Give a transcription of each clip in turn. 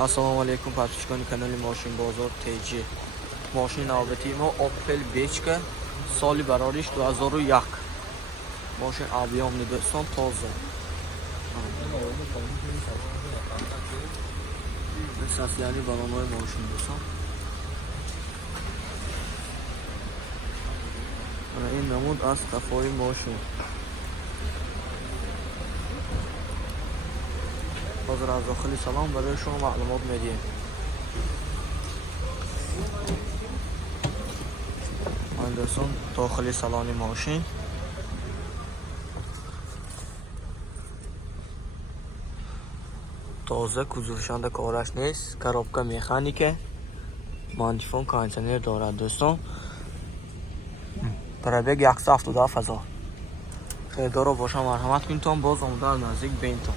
Assalomu alaykum подписчикони канали Мошин Бозор ТЖ. Мошини навбатии мо Opel Bechka, соли барориш 2001. Мошин объёмный дӯстон, тоза. Состояние баллонной мошин дӯстон. این نمود از قفای ماشین. حاضر از داخل سلام برای شما معلومات میدیم. این دوستان داخل سالن ماشین. تازه کزوفشنده کارش نیست. коробка مکانیکه. مانیفون کاندیشنر دارد دوستان. پرابگ 177,000. خریدار باشم مرحمت کنید تا باز آمده از نزدیک بینتون.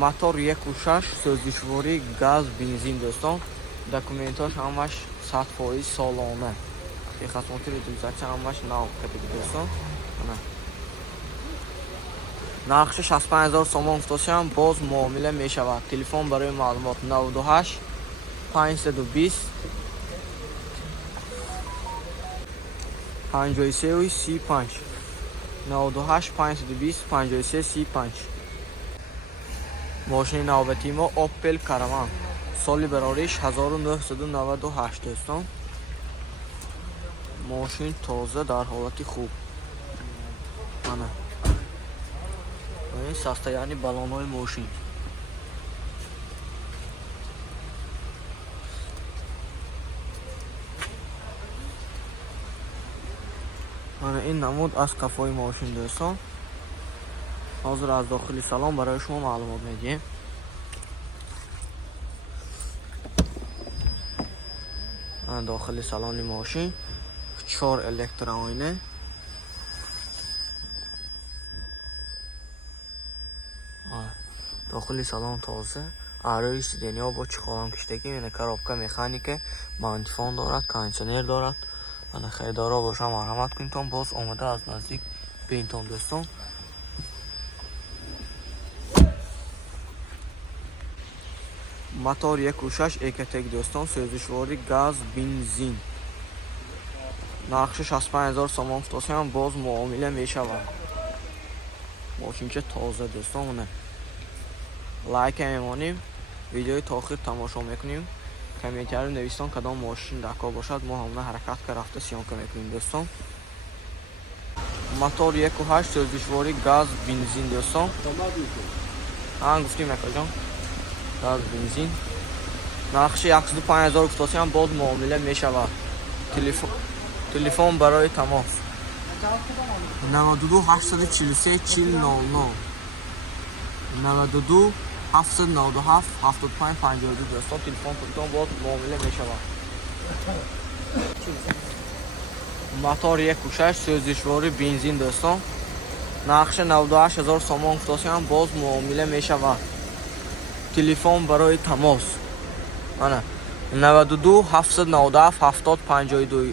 мотор 1.6 سوزشواری گاز بنزین دوستان. دکومنتاش همش 100% سالانه. که خدمات ریتوزاچ همش نو کردید دوستان. نرخش 65,000 سوم افتادم باز معامله می شود. تلفن برای معلومات 98 520 53 35 98 520 53 35. ماشین نوبتی ما اوپل کارمان سالی براریش 1998 دوستان. ماشین تازه در حالت خوب. این состояние баллонной ماشین. این نمود از کفای ماشین دوستان. حاضر از داخل سالن برای شما معلومات میدیم. داخل سالن ماشین 4 الکترآینه. داخل سالن تازه عرای سیدنیا با چخالم کشتگی. این коробка مکانیکه. مانیفون دارد، کاندیشنر دارد. من خریدارا باشم مرحمت کنید تا باز آمده از نزدیک بینتون دوستان. мотор 1.6 екатек دوستان سوزشواری گاز بنزین. نرخش 65,000 سوم افتادم باز معامله می شود. ماشین چه تازه دوستان. لایک میمونیم. ویدیوی تا آخر تماشا میکنیم. کامنتر نویسان کدام ماشین دکا باشد ما همه حرکت که رفته سیان که میکنیم دوستان. мотор 1.8 سوزشواری گاز بنزین دوستان. گفتیم اکا جان گاز بنزین. نرخش 105,000 افتادم باز معامله می شود. تلفن برای تماس 92 843 4000 92 797 75 52 دوستان. تلفن کنید باز معامله می شود. мотор 1.6 سوزشواری بنزین دوستان. نرخش 98,000 سوم افتادم باز معامله می شود. تلفن برای تماس 92 797 70 52.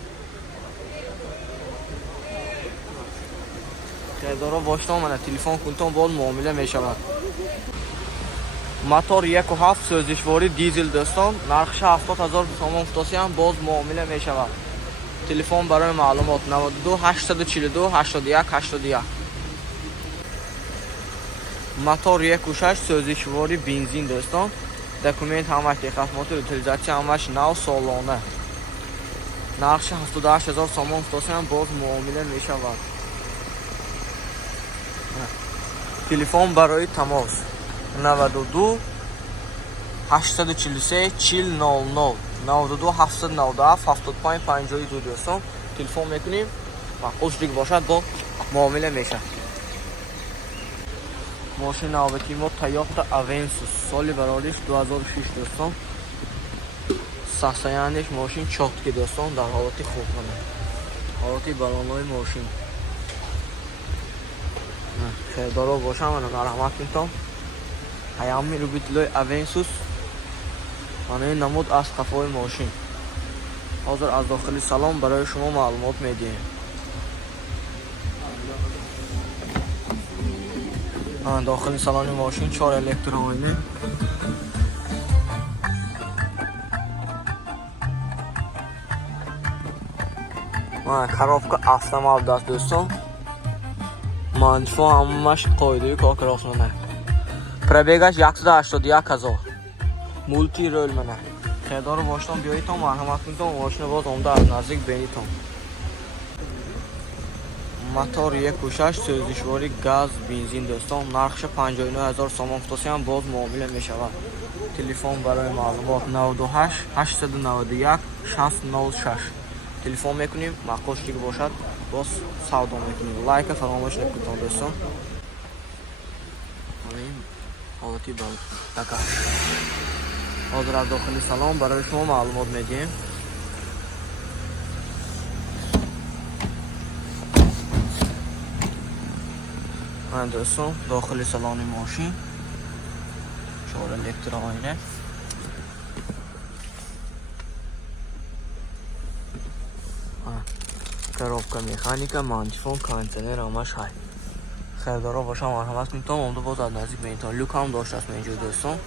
خریدارا باشتم من تلفن کنتم باز معامله می شود. мотор 1.7 سوزشواری دیزل دوستان. نرخش 70,000 سوم افتادم باز معامله می شود. تلفن برای معلومات 92 842 81 81. мотор 1.6 سوزشواری بنزین دوستان. دکومنت همش خدمات ریتوزاچ همش نو سالانه. نرخش 78,000 سوم افتادم باز معامله می شود. تلفن برای تماس 92 843 4000 92 797 75 52 دوستان. تلفن میکنیم و خوشدیگ باشد با معامله میشه. ماشین نوبتی ما تویوتا اونسوس سالی براریش 2006 دوستان. состояниеش ماشین چاختگی دوستان در حالت خوب کنه. حالت بالانای ماشین. خریدارا باشم من مرحمت کنید. پیام любителей اونسوس. این نمود از قفای ماشین. حاضر از داخل سالن برای شما معلومات میدیم. داخل سالن ماشین 4 الکترآینه. коробка автомат даст دوستان. манфо همش قاعده کار کراسونه. پربیگش 181,000. مولتی رول منه. خیدار رو باشتم بیایید تا مرحمت کنید ماشین باز اومده از نزدیک بینیتون. موتور 1.6 سوزشواری گاز بنزین دوستان. نرخش 59,000 سوم فوتوسی هم باز معامله می شود. تلفن برای معلومات 98 891 606. تلفن میکنیم معقولش دیگه باشد باز سودا میکنیم. لایک فراموش نکنید دوستان. همین حالتی باز دکا. حاضر از داخل سالن برای شما معلومات میدیم. دوستان داخل سالن ماشین 4 الکترآینه. коробка механика, мантифон, кондиционер همش های. خیردارا باشم مرحمت کنید تا اومده باز از نزدیک بینیتون. لوک هم داشته است اینجا دوستان.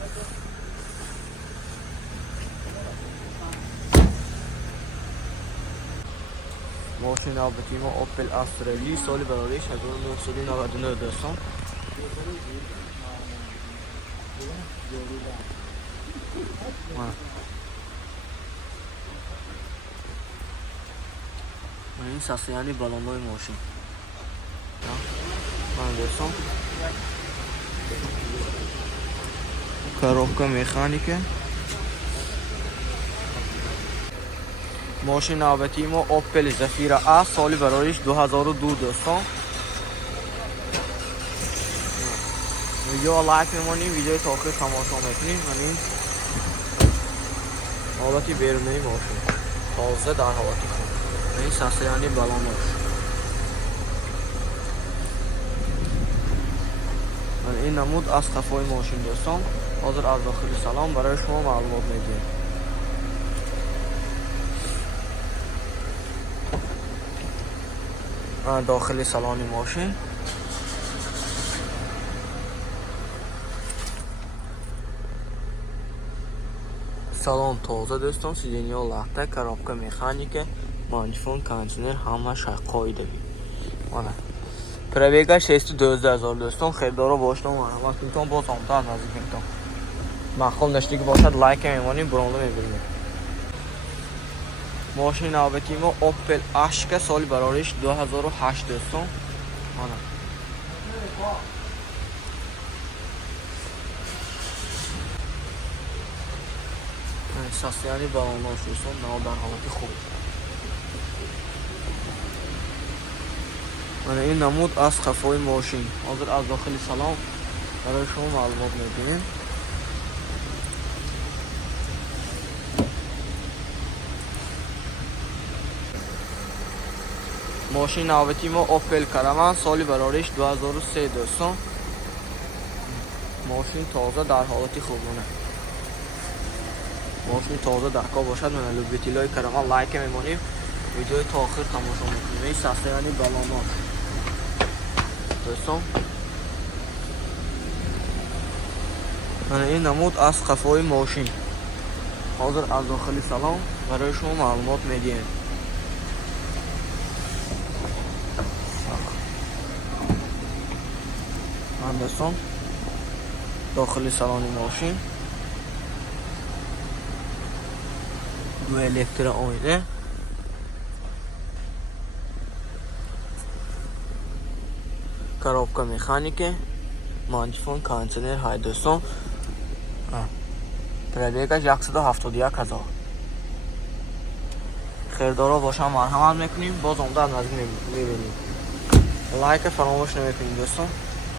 ماشین البته ما اوپل استرالی سالی برایش 1999 دوستان. این ساسیانی بالان‌های ماشین. دوستان коробка механика. ماشین نوبتی ما اوپل زفیرا اس سالی برایش 2002 دوستان. ویدیو لایک می‌کنید، ویدیو تا آخر تماشا می‌کنید. همین حالتی بیرونی ماشین تازه در حالتی خوب. این ساسیانی بالانش. این نمود از صفای ماشین دوستان. حاضر از داخل سلام برای شما معلومات میدیم. داخل سالن ماشین سالن تازه دوستان. سیدینیا لخته، коробка механика, мантифон, кондиционер همش قاعده. پربیگش 612,000 دوستان. خیردارا باشتم مرحمت کنید باز آمده از نزدیک بینیتون. معقول نشتی که باشد لایک میمونیم برانده میبینیم. ماشین نوبتی ما اوپل اشک سالی برایش 2008 دوستان. ساسیانی بالاناش دوستان نو در حالت خوب. این نمود از خفای ماشین. حاضر از داخل سلام برای شما معلومات میدیم. ماشین نوبتی ما اوپل کرمان سالی برایش 2003 دوستان. ماشین تازه در حالتی خوبونه. ماشین تازه دکا باشد من لوبیتیلای کرمان لایک میمونیم. ویدیو تا آخر تماشا میکنیم. این ساسیانی بالاناش دوستان. این نمود از قفای ماشین. حاضر از داخل سلام برای شما معلومات میدیم. دوستان داخل سالن ماشین 2 الکترآینه. коробка механика, мантифон, кондиционер های دوستان. پربیگش 171,000. خیردارا باشم مرحمت میکنیم باز اومده از نزدیک میبینیم. لایک فراموش نمیکنیم دوستان.